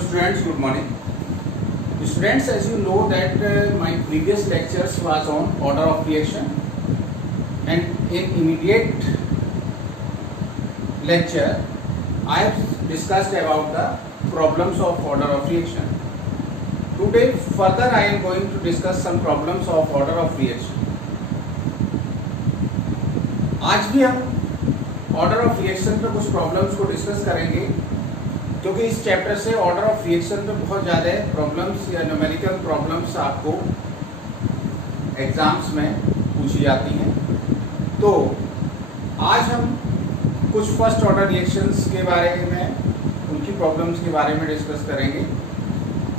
Students, good morning. Students, as you know that my previous lectures was on order of reaction, and in immediate lecture I have discussed about the problems of order of reaction. Today further I am going to discuss some problems of order of reaction. आज भी हम order of reaction पे कुछ problems को discuss करेंगे, क्योंकि इस chapter से ऑर्डर ऑफ रिएक्शन पे बहुत ज़्यादा प्रॉब्लम्स या न्यूमेरिकल प्रॉब्लम्स आपको एग्जाम्स में पूछी जाती हैं। तो आज हम कुछ फर्स्ट ऑर्डर रिएक्शंस के बारे में, उनकी प्रॉब्लम्स के बारे में डिस्कस करेंगे।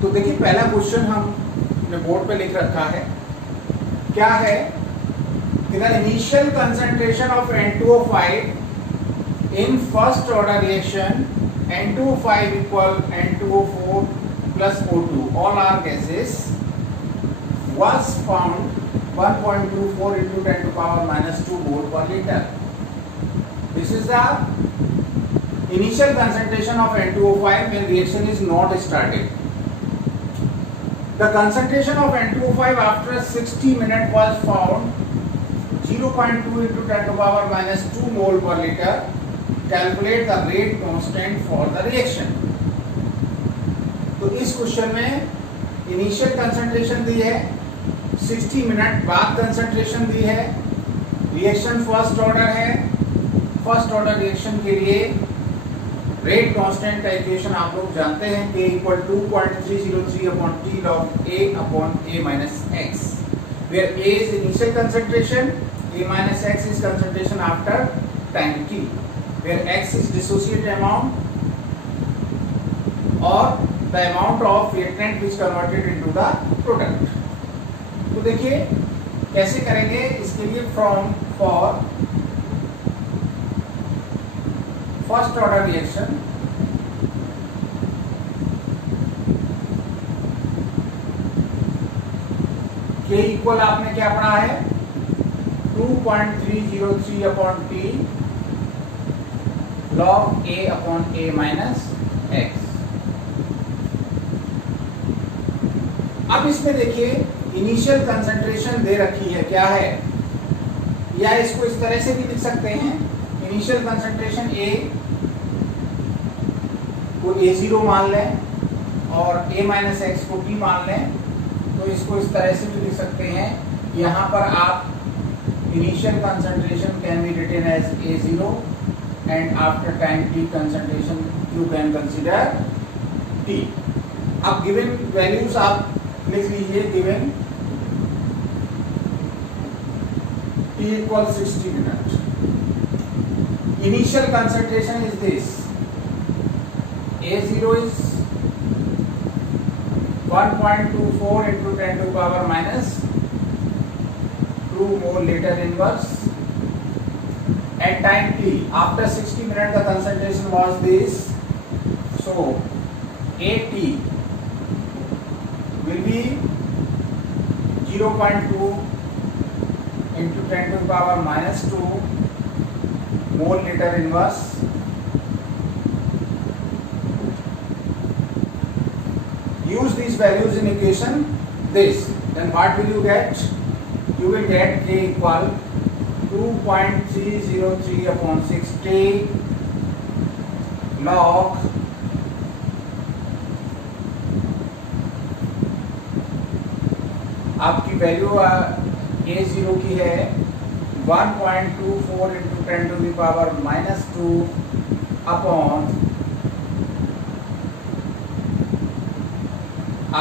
तो देखिए, पहला क्वेश्चन हमने बोर्ड पे लिख रखा है। क्या है? The initial concentration of N2O5 in first order reaction, N2O5 equal N2O4 plus O2, all are gases, was found 1.24 into 10 to power minus 2 mole per liter. This is the initial concentration of N2O5 when reaction is not started. The concentration of N2O5 after 60 minutes was found 0.2 into 10 to power minus 2 mole per liter. Calculate the rate constant for the reaction. तो इस question में initial concentration दी है, 60 minute बाद concentration दी है, reaction first order है। First order reaction के लिए rate constant का इक्वेशन आप लोग जानते हैं, K equal 2.303 upon T log A upon A minus X, where A is initial concentration, A minus X is concentration after time t, where X is dissociate amount or the amount of reactant which converted into the product. तो देखिए कैसे करेंगे इसके लिए। From for first order reaction, K equal आपने क्या पढ़ा है? 2.303 upon T log A upon A minus X। अब इसमें देखिए इनिशियल कंसंट्रेशन दे रखी है, क्या है, या इसको इस तरह से भी लिख सकते हैं। इनिशियल कंसंट्रेशन A को A0 मान लें और A माइनस X को T मान लें, तो इसको इस तरह से भी लिख सकते हैं। यहाँ पर आप initial concentration can be written as A0 and after time t concentration you can consider T। अब given values आप लिख लीजिए। given T equals 60 minutes, initial concentration is this, A0 is 1.24 into 10 to the power minus 2 mole liter inverse. At time t, after 60 minutes the concentration was this, so AT will be 0.2 into 10 to the power minus 2 mole liter inverse. Use these values in equation this, then what will you get? You will get K equal 2.303 upon 60 log आपकी value A0 की है 1.24 into 10 to the power minus 2 upon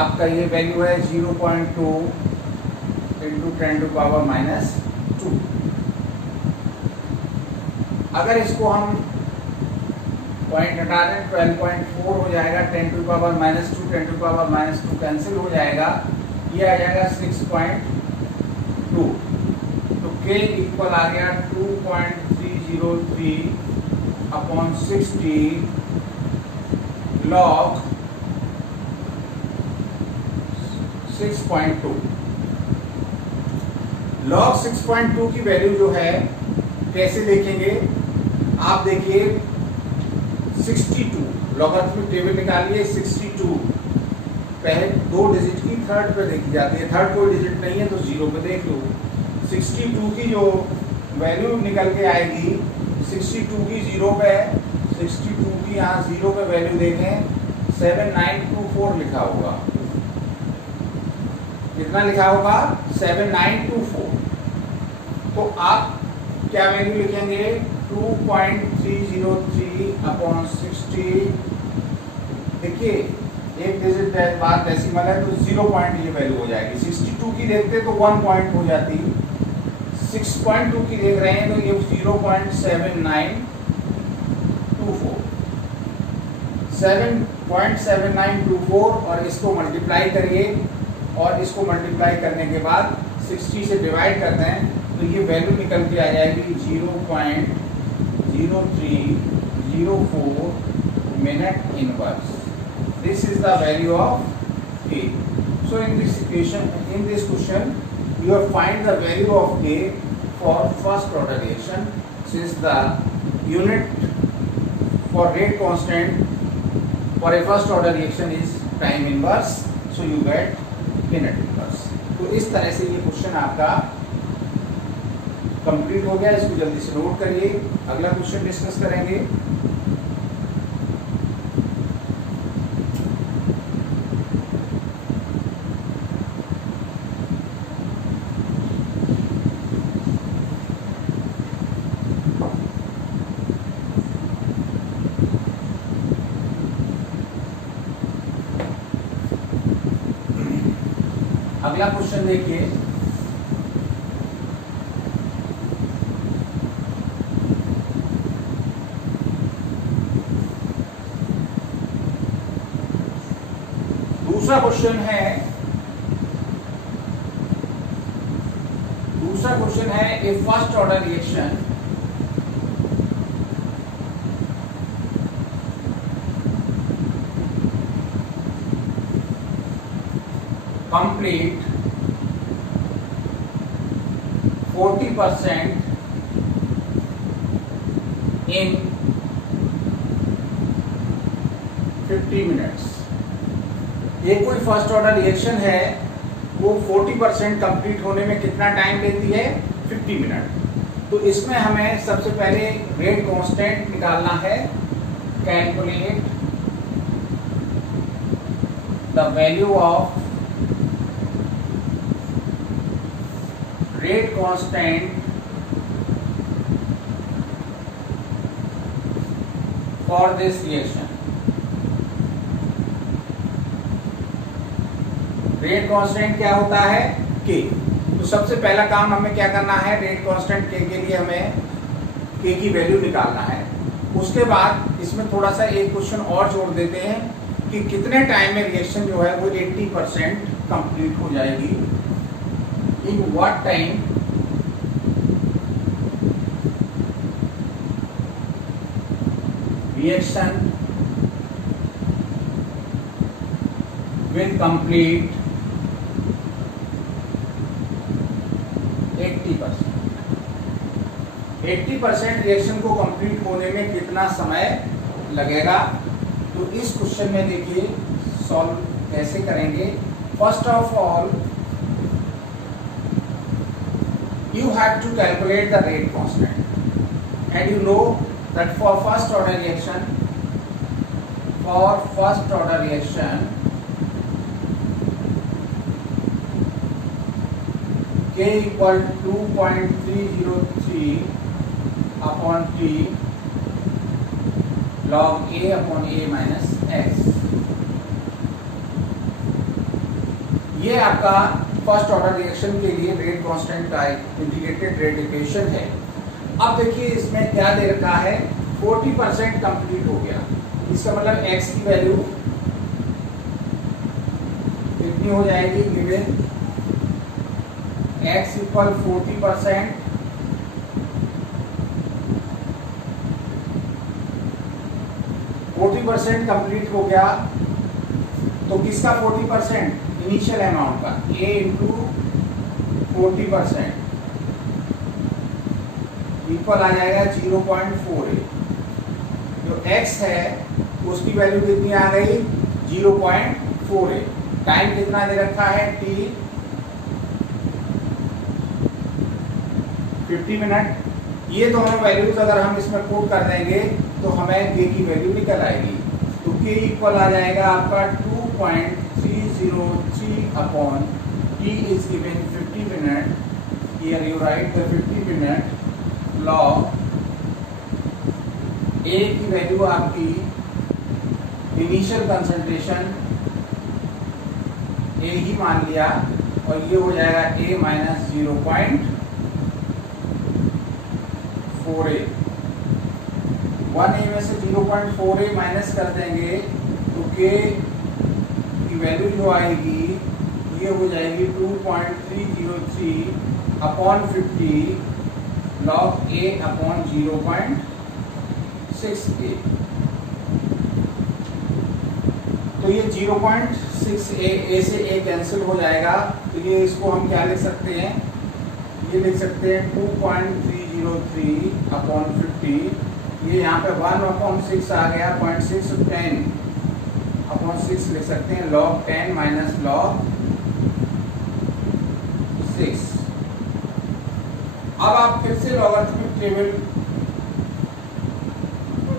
आपका ये value है 0.2 into 10 to the power minus 2। अगर इसको हम point हटा दें 12.4 हो जाएगा, 10 to the power minus 2 10 to the power minus 2 cancel हो जाएगा, ये आ जाएगा 6.2। तो K इक्वल आ गया 2.303 अपॉन 60 log 6.2। log 6.2 की वैल्यू जो है कैसे देखेंगे आप? देखिए 62 लॉगरिथमिक टेबल निकालिए। 62 पहले 2 डिजिट की थर्ड पे देखी जाती है, थर्ड कोई डिजिट नहीं है तो 0 पे देख लो। 62 की जो वैल्यू निकल के आएगी, 62 की 0 पे, 62 की यहाँ 0 पे वैल्यू देखें 7924 लिखा होगा। कितना लिखा होगा? 7924। तो आप क्या वैल्यू लिखेंगे? 2.303 अपॉन 60। देखिए एक डिजिट बाद डेसिमल है तो 0 पॉइंट ये वैल्यू हो जाएगी। 62 की देखते तो 1 पॉइंट हो जाती, 6.2 की देख रहे हैं तो ये 0.7924, 7.7924 और इसको मल्टीप्लाई करिए और इसको मल्टीप्लाई करने के बाद 60 से डिवाइड करते हैं तो ये वैल्यू निकल के आ जाएगी 0.0304 minute inverse. This is the value of A. So in this equation, in this question, you have find the value of A for first order reaction. Since the unit for rate constant for a first order reaction is time inverse, so you get minute inverse. तो इस तरह से ये question आपका complete हो गया। इसको जल्दी से नोट करिए, अगला क्वेश्चन डिस्कस करेंगे। अगला क्वेश्चन देखिए, दूसरा क्वेश्चन है a first order reaction complete 40% in 50 minutes। ये कोई फर्स्ट ऑर्डर रिएक्शन है, वो 40% कंप्लीट होने में कितना टाइम लेती है? 50 मिनट। तो इसमें हमें सबसे पहले रेट कांस्टेंट निकालना है। Calculate the value of rate constant for this reaction। Rate constant क्या होता है? K। तो सबसे पहला काम हमें क्या करना है? रेट कांस्टेंट K के लिए हमें K की वैल्यू निकालना है। उसके बाद इसमें थोड़ा सा एक क्वेश्चन और जोड़ देते हैं कि कितने टाइम में रिएक्शन जो है वो 80% कंप्लीट हो जाएगी। In what time reaction will complete 80%? 80% reaction को कंप्लीट होने में कितना समय लगेगा? तो इस क्वेश्चन में देखिए सॉल्व कैसे करेंगे। First of all you have to calculate the rate constant and you know that for first order reaction K equal 2.303 upon T log A upon A minus x। ये आपका फर्स्ट ऑर्डर रिएक्शन के लिए rate constant का एक integrated rate equation है। अब देखिए इसमें क्या दे रखा है? 40% कंप्लीट हो गया। इसका मतलब x की वैल्यू कितनी हो जाएगी? गिवन x इक्वल 40%, कंप्लीट हो गया। तो किसका 40%? इनिशियल अमाउंट का A इंटू 40% इक्वल आ जाएगा 0.48। जो x है उसकी वैल्यू कितनी आ गई 0.48। टाइम कितना दे रखा है t 50 मिनट। ये दोनों वैल्यूज अगर हम इसमें पुट कर देंगे तो हमें k की वैल्यू निकल आएगी। तो k इक्वल आ जाएगा आपका 2.303 upon t is given 50 minute. Here you right the 50 minute log a की वैल्यू आपकी इनिशियल कंसंट्रेशन a ही मान लिया और ये हो जाएगा a माइनस 0.48। 1a में से 0.48 माइनस कर देंगे तो k की वैल्यू जो आएगी ये हो जाएगी 2.303 upon 50 log a upon 0.6a। तो ये 0.6a से a कैंसिल हो जाएगा। तो ये इसको हम क्या लिख सकते हैं, ये लिख सकते हैं 2.303 अपॉन 50। ये यहाँ पे 1/6 आ गया, 0.6 10 अपॉन 6 लिख सकते हैं लॉग 10 माइनस लॉग 6। अब आप फिर से लॉगरिथमिक टेबल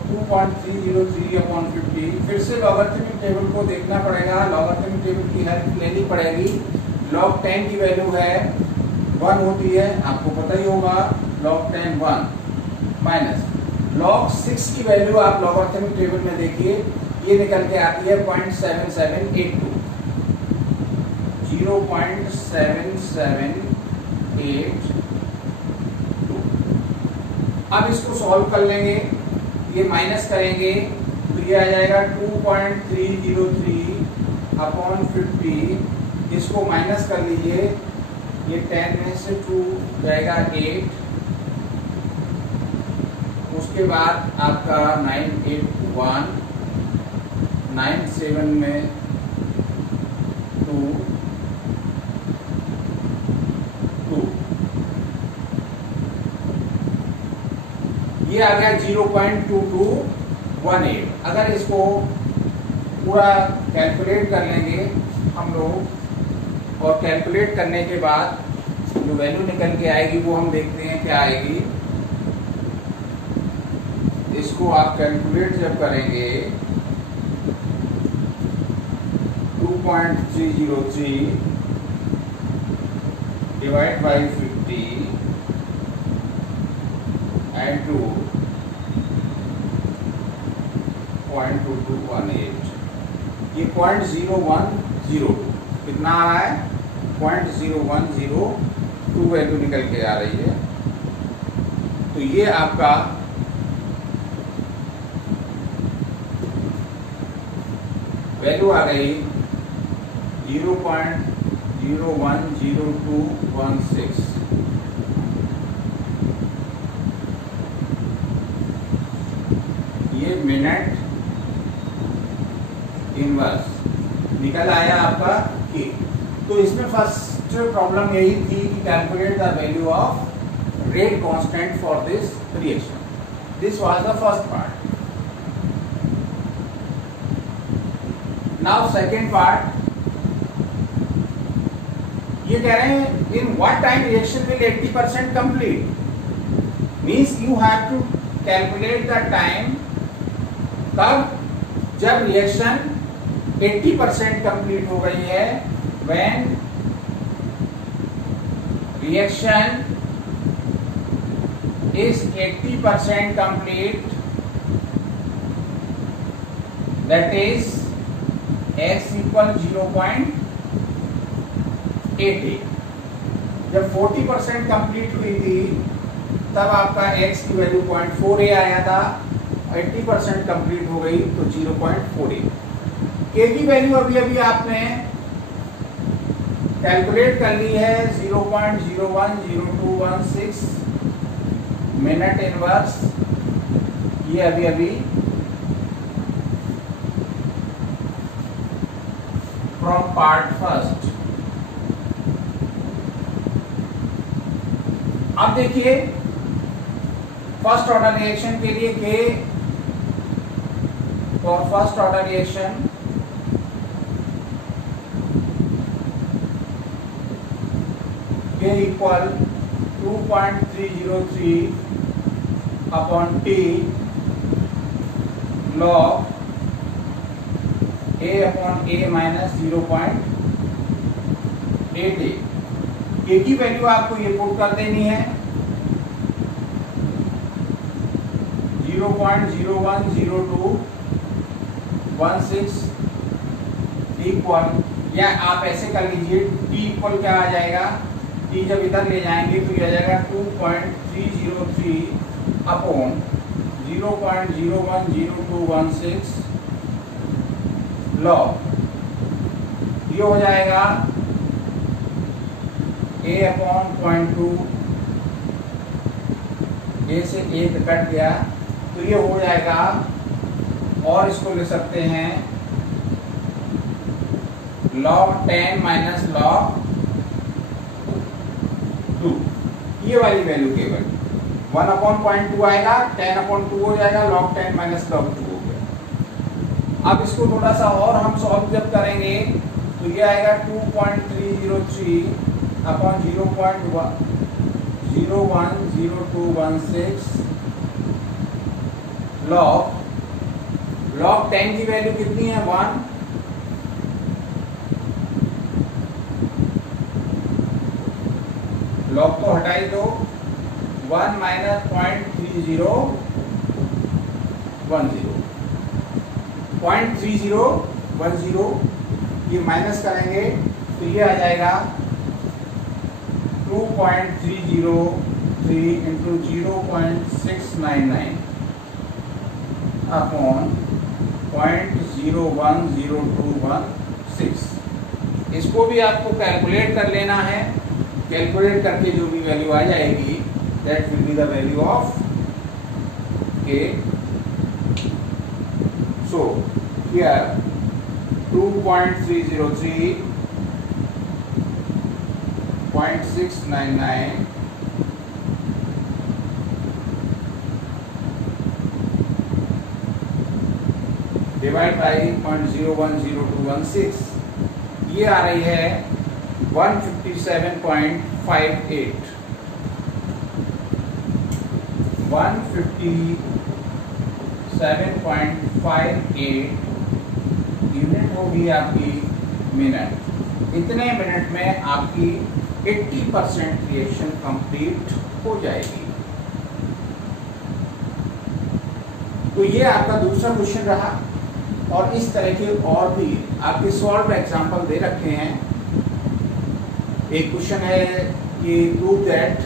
2.303 अपॉन 50 फिर से लॉगरिथमिक टेबल को देखना पड़ेगा। लॉगरिथमिक टेबल की हेल्प लेनी पड़ेगी। लॉग 10 की वैल्यू है 1 होती है, आपको पता ही होगा। लॉग 10 1 माइनस लॉग 6 की वैल्यू आप लॉगरिथमिक टेबल में देखिए, ये निकल के आती है 0.7782 0.7782। अब इसको सॉल्व कर लेंगे, ये माइनस करेंगे तो ये आ जाएगा 2.303 अपॉन 50। इसको माइनस कर लीजिए, ये 10 में से 2 जाएगा 8, उसके बाद आपका 981 97 में 2 2 ये आ गया 0.2218। अगर इसको पूरा कैलकुलेट कर लेंगे हम लोग और कैलकुलेट करने के बाद जो वैल्यू निकल के आएगी वो हम देखते हैं क्या आएगी। इसको आप कैलकुलेट जब करेंगे 2.303 डिवाइड बाई 50 एंड 2.2218 ये 0.0102 कितना आ रहा है 0.0102 वैल्यू निकल के आ रही है। तो ये आपका वैल्यू आ गई 0.010216। ये मिनट इनवर्स निकल आया आपका के। तो इसमें फर्स्ट प्रॉब्लम यही थी कि calculate the value of rate constant for this reaction. This was the first part. Now second part, ये कह रहे हैं in what time reaction will 80% complete. Means you have to calculate the time तब जब reaction 80% complete हो गई है। When reaction is 80% complete, that is x equal 0.88। जब 40% कंप्लीट हुई थी तब आपका x की वैल्यू 0.48 आया था, 80% कंप्लीट हो गई तो 0.48। k की वैल्यू अभी अभी आपने कैलकुलेट कर ली है 0.010216 मिनट इनवर्स। ये अभी अभी फ्रॉम पार्ट फर्स्ट। अब देखिए फर्स्ट ऑर्डर रिएक्शन के लिए k for first order reaction K equal 2.303 upon T log A upon A minus 0.88। K की वैल्यू आपको ये पुट कर देनी है 0.010216 इक्वल, या आप ऐसे कर लीजिए T इक्वल क्या आ जाएगा, T जब इधर ले जाएंगे तो ये आ जाएगा 2.303 अपॉन 0.010216 लॉग, ये हो जाएगा A अपॉन 0.2, A से A कट गया तो ये हो जाएगा, और इसको ले सकते हैं log 10 माइनस log 2, ये वाली वैल्यू केवल 1 अपॉन 0.2 आएगा, 10 अपॉन 2 हो जाएगा, log 10 माइनस log 2 हो गया। अब इसको थोड़ा सा और हम सॉल्व जब करेंगे तो ये आएगा 2.303 अपॉन 0.010216 log 10 की वैल्यू कितनी है 1, log को हटाई दो, 1 माइनस 0.3010 ये माइनस करेंगे तो ये आ जाएगा 2.303 इंटू 0.699 अपॉन 0.010216। इसको भी आपको कैलकुलेट कर लेना है, कैलकुलेट करके जो भी वैल्यू आ जाएगी that will be the value of K। So here 2.303.699 divide by 0.010216, ये आ रही है 157.58 यूनिट होगी आपकी मिनट। इतने मिनट में आपकी 80% रिएक्शन कंप्लीट हो जाएगी। तो ये आपका दूसरा क्वेश्चन रहा, और इस तरह के और भी आपके सॉल्व एग्जाम्पल दे रखे हैं। एक क्वेश्चन है कि prove that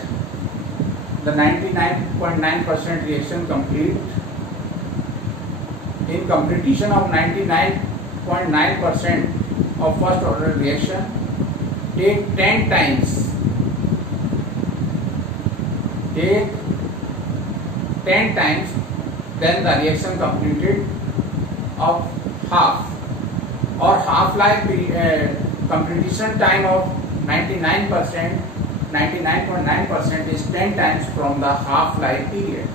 the 99.9% reaction complete in completion of 99.9% of first order reaction take 10 times then the reaction completed of half, or half life completion time of 99.9% is 10 times from the half life period।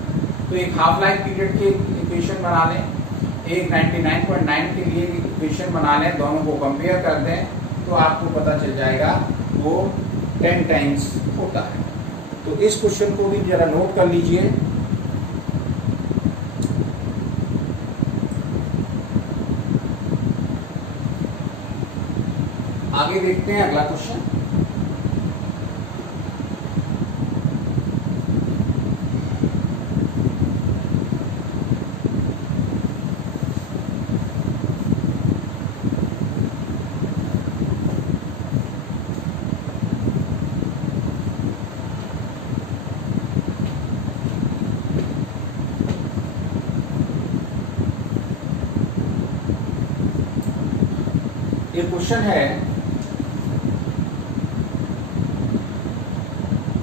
तो एक half life period के equation बना लें, एक 99.9 के लिए equation बना लें, दोनों को कंपेयर कर दें तो आपको पता चल जाएगा वो 10 टाइम्स होता है। तो इस क्वेश्चन को भी जरा नोट कर लीजिए। आगे देखते हैं अगला क्वेश्चन। ये क्वेश्चन है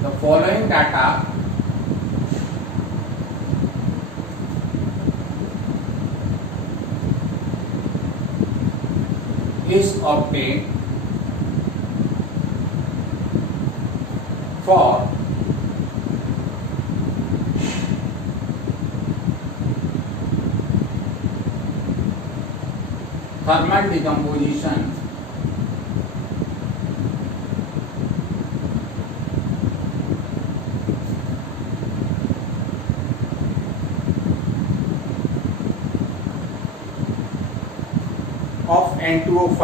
the following data is obtained for thermal decomposition of N2O5।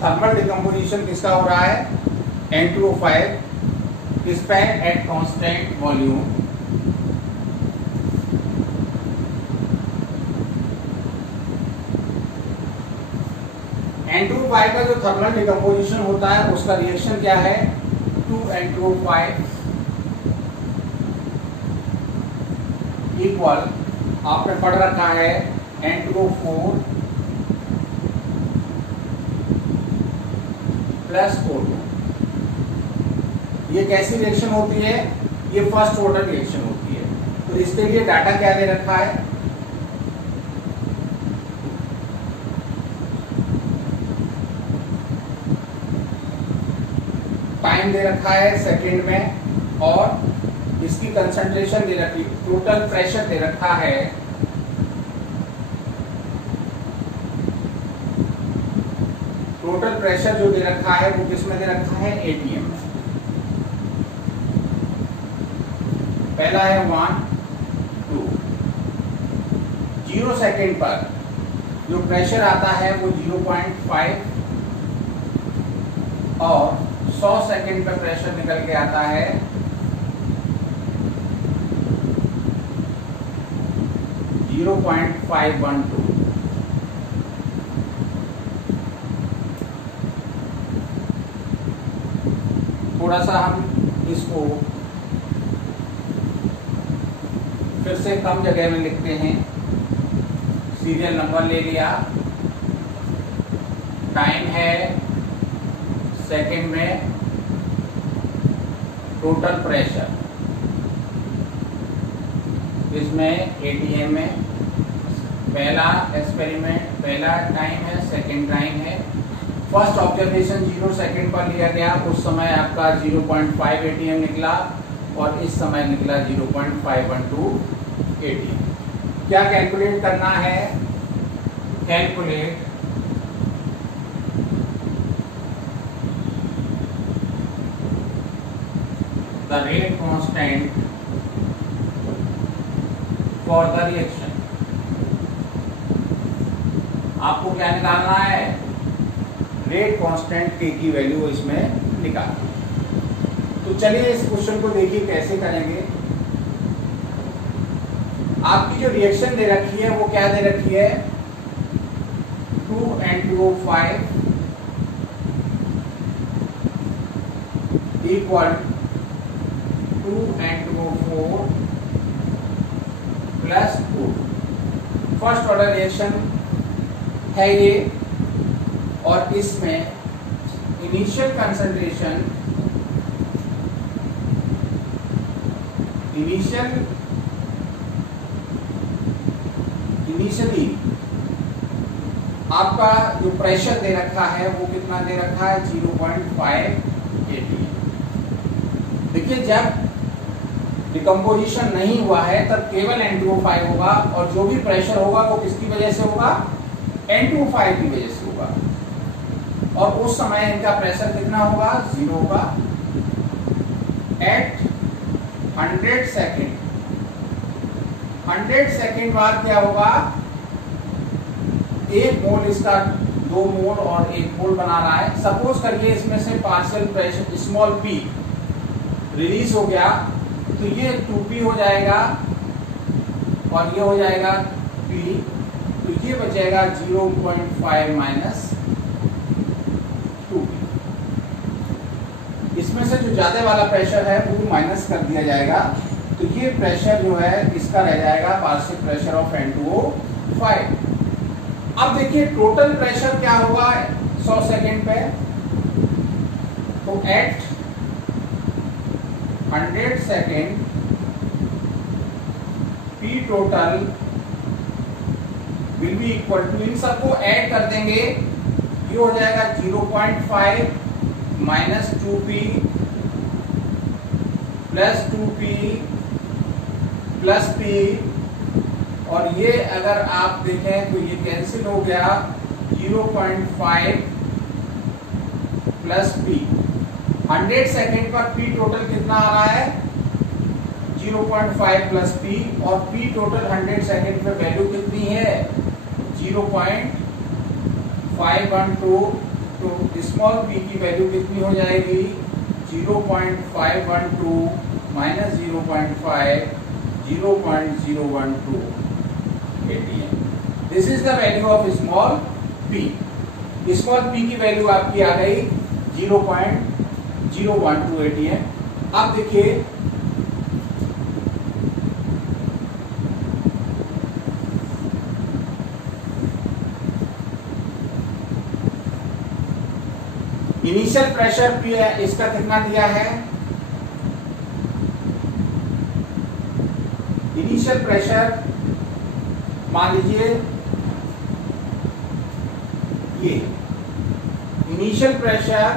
Thermal decomposition किसका हो रहा है? N2O5 किस पे? एट कांस्टेंट वॉल्यूम N2O5 का जो थर्मल डिकम्पोजिशन होता है उसका रिएक्शन क्या है? 2N2O5 इक्वल, आपने पढ़ रखा है, N2O4 प्लस O2। ये कैसी रिएक्शन होती है? ये फर्स्ट ऑर्डर रिएक्शन होती है। तो इसके लिए डाटा क्या दे रखा है? टाइम दे रखा है सेकंड में, और इसकी कंसंट्रेशन दे रखी, टोटल प्रेशर दे रखा है टोटल प्रेशर जो दे रखा है वो किसमें दे रखा है? एटीएम में। पहला है 1 2। 0 सेकेंड पर जो प्रेशर आता है वो 0.5, और 100 सेकेंड पर प्रेशर निकल के आता है 0.512। थोड़ा सा हम इसको फिर से कम जगह में लिखते हैं। सीरियल नंबर ले लिया, टाइम है सेकंड में, टोटल प्रेशर इसमें एटीएम में। पहला एक्सपेरिमेंट, पहला टाइम है, सेकंड टाइम है। फर्स्ट ऑब्जर्वेशन 0 सेकंड पर लिया गया, उस समय आपका 0.5 एटीएम निकला, और इस समय निकला 0.512 एटीएम। क्या कैलकुलेट करना है? Calculate the rate constant for the reaction. आपको क्या निकालना है? रेट कांस्टेंट के की वैल्यू इसमें निकालना। तो चलिए इस क्वेश्चन को देखिए कैसे करेंगे। आपकी जो रिएक्शन दे रखी है वो क्या दे रखी है? 2N2O5 equal 2N2O4 plus 2। First order reaction है ये, और इसमें इनिशियल कंसंट्रेशन, इनिशियली आपका जो प्रेशर दे रखा है वो कितना दे रखा है? 0.5 एटीएम। देखिए जब डिकम्पोजिशन नहीं हुआ है तब केवल N2O5 होगा, और जो भी प्रेशर होगा वो किसकी वजह से होगा? N2O5 की वजह से होगा। और उस समय इनका प्रेशर कितना होगा? 0 होगा। एट 100 सेकेंड, 100 सेकेंड बाद क्या होगा? 1 मोल इसका 2 मोल और 1 मोल बना रहा है। सपोज करिए इसमें से partial pressure small p release हो गया, तो ये 2p हो जाएगा और ये हो जाएगा p, तो ये बचेगा 0.5 माइनस 2p। इसमें से जो ज्यादा वाला प्रेशर है वो माइनस कर दिया जाएगा, तो ये प्रेशर जो है इसका रह जाएगा पार्शियल प्रेशर ऑफ N2O5। अब देखिए टोटल प्रेशर क्या होगा 100 सेकेंड पे? तो at 100 second P total will be equal to, इन सबको ऐड कर देंगे, ये हो जाएगा 0.5 minus 2p plus 2p plus p और ये अगर आप देखें तो ये कैंसिल हो गया 0.5 प्लस पी। 100 सेकेंड पर पी टोटल कितना आ रहा है 0.5 प्लस पी, और पी टोटल 100 सेकेंड पे वैल्यू कितनी है 0.512। तो स्मॉल पी की वैल्यू कितनी हो जाएगी 0.512 minus 0.5 0.012 atm। This is the value of small P. Small P की वैल्यू आपकी आ गई 0.012 atm। अब देखिए इनिशियल प्रेशर पी है, इसका कितना दिया है इनिशियल प्रेशर मान लीजिए ये इनिशियल प्रेशर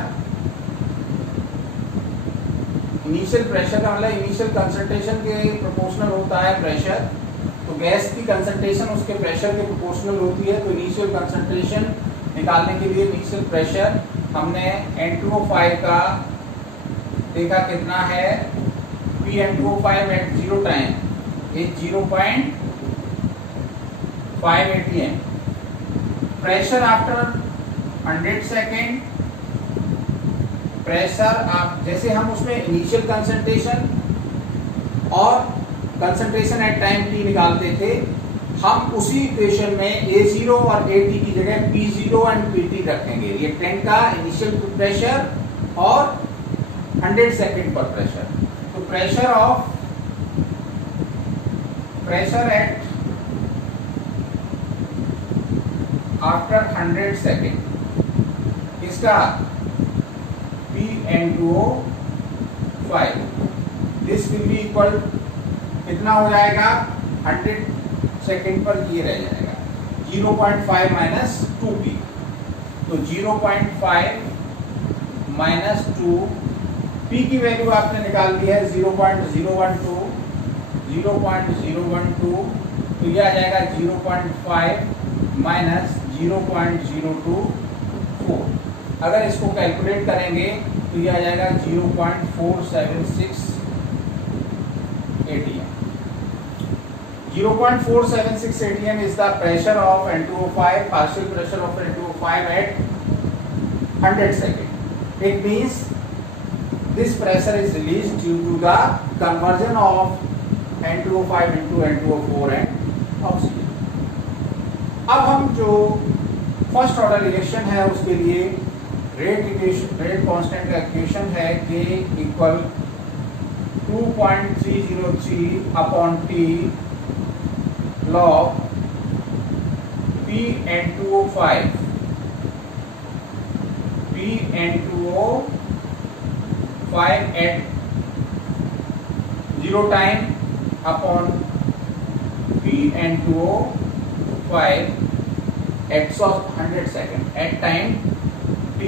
का मतलब इनिशियल कंसंट्रेशन के प्रोपोर्शनल होता है प्रेशर। तो गैस की कंसंट्रेशन उसके प्रेशर के प्रोपोर्शनल होती है। तो इनिशियल कंसंट्रेशन निकालने के लिए इनिशियल प्रेशर हमने N2O5 का देखा कितना है P(N2O5) at 0 time is 0.5 atm। Pressure after 100 second, pressure आप जैसे हम उसमें इनिशियल कंसंट्रेशन और कंसंट्रेशन एट टाइम t निकालते थे, हम उसी इक्वेशन में A0 और AT की जगह P0 एंड PT रखेंगे। रिएक्टेंट का इनिशियल प्रेशर और 100 सेकेंड पर प्रेशर। तो प्रेशर एट आफ्टर 100 सेकेंड इसका P(N2O5) this will be equal कितना हो जाएगा 100 सेकेंड पर ये रह जाएगा 0.5 माइनस 2p। तो 0.5 माइनस 2 p की वैल्यू आपने निकाल ली है 0.012 तो ये आ जाएगा 0.5 माइनस 0.024। अगर इसको कैलकुलेट करेंगे तो ये आ जाएगा 0.476 atm। 0.476 atm is the pressure of N2O5, partial pressure of N2O5 at 100 seconds. It means this pressure is released due to the conversion of N2O5 into N2O4 and oxygen। अब हम जो first order reaction है उसके लिए rate constant का equation है K equal 2.303 upon T log P(N2O5 at 0 time upon P(N2O5 at 100 second at time T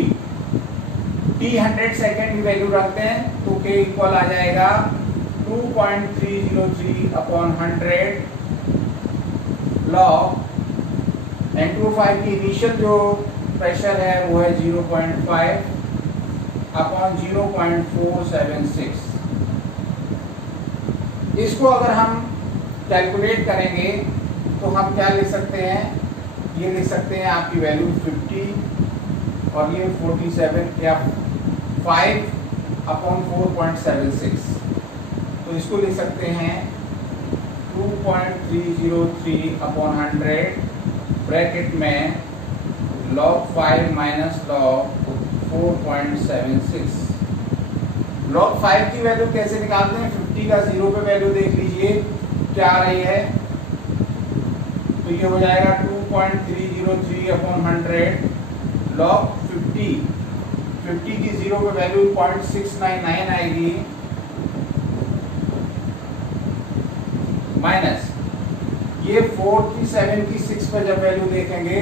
100 second की value रखते हैं तो K इक्वल आ जाएगा 2.303 अपॉन 100 log N2O5 की इनिशियल जो प्रेशर है वो है 0.5 अपॉन 0.476। इसको अगर हम कैलकुलेट करेंगे तो हम क्या लिख सकते हैं, ये लिख सकते हैं आपकी वैल्यू 50 और ये 47 या 5 अपॉन 4.76। तो इसको लिख सकते हैं 2.303 अपॉन 100 ब्रैकेट में log 5 माइनस log 4.76। log 5 की वैल्यू कैसे निकालते हैं, 50 का 0 पे वैल्यू देख लीजिए क्या आ रही है। तो ये हो जाएगा 2.303 अपॉन 100 log 50 की 0 पे वैल्यू 0.699 आएगी माइनस ये 47 की 6 पे जब वैल्यू देखेंगे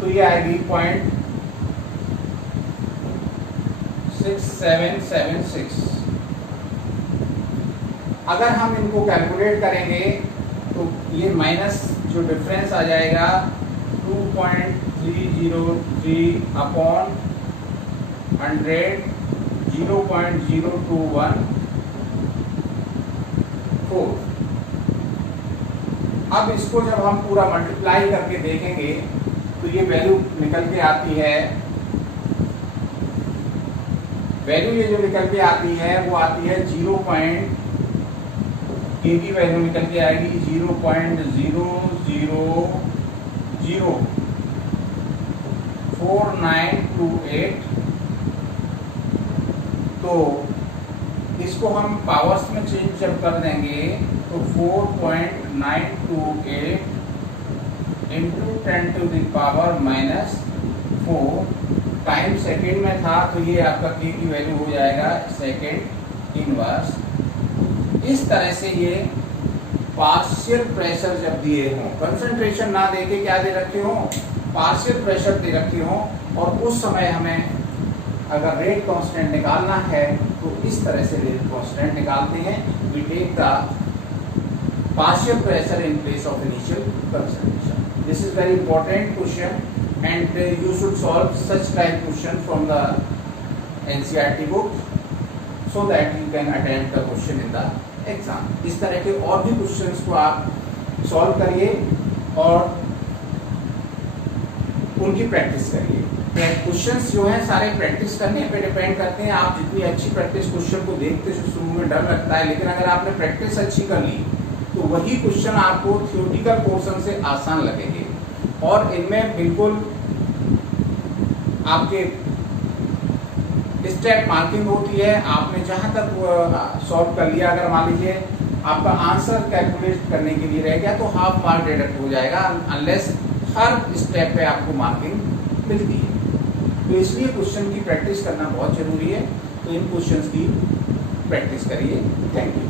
तो ये आएगी 0.6776। अगर हम इनको कैलकुलेट करेंगे तो ये माइनस जो डिफरेंस आ जाएगा 2.303 अपॉन 100, 0.0214। अब इसको जब हम पूरा मल्टीप्लाई करके देखेंगे तो ये वैल्यू निकल के आती है, वैल्यू ये जो निकल के आती है वो आती है 0. के की वैल्यू निकल के आएगी 0.000498। तो इसको हम पावर्स में चेंज जब कर देंगे तो 4.928 इंटू 10⁻⁻4 टाइम सेकेंड में था, तो ये आपका के की वैल्यू हो जाएगा सेकेंड इनवर्स। इस तरह से ये पार्शियल प्रेशर जब दिए हों, कंसंट्रेशन ना देके क्या दे रखे हो, पार्शियल प्रेशर दे रखे हो, और उस समय हमें अगर रेट कांस्टेंट निकालना है तो इस तरह से रेट कांस्टेंट निकालते हैं। We take the partial pressure in place of initial concentration. This is very important question and you should solve such type question from the NCERT book so that you can attempt the question in the exam। इस तरह के और भी questions को आप solve करिए और उनकी प्रैक्टिस करिए। क्वेश्चंस जो हैं सारे प्रैक्टिस करने पे डिपेंड करते हैं। आप जितनी अच्छी प्रैक्टिस क्वेश्चन को देखते हो शुरू में डर लगता है, लेकिन अगर आपने प्रैक्टिस अच्छी कर ली तो वही क्वेश्चन आपको थ्योरेटिकल पोर्शन से आसान लगेंगे, और इनमें बिल्कुल आपके स्टेप मार्किंग होती है। आपने जहां तक सॉल्व कर लिया, अगर मान लीजिए आपका आंसर कैलकुलेट करने के लिए रह गया तो हाफ मार्क डिडक्ट हो जाएगा, अनलेस हर स्टेप पे आपको मार्किंग मिलती है। तो इसलिए क्वेश्चन की प्रैक्टिस करना बहुत जरूरी है। तो इन क्वेश्चंस की प्रैक्टिस करिए। Thank you.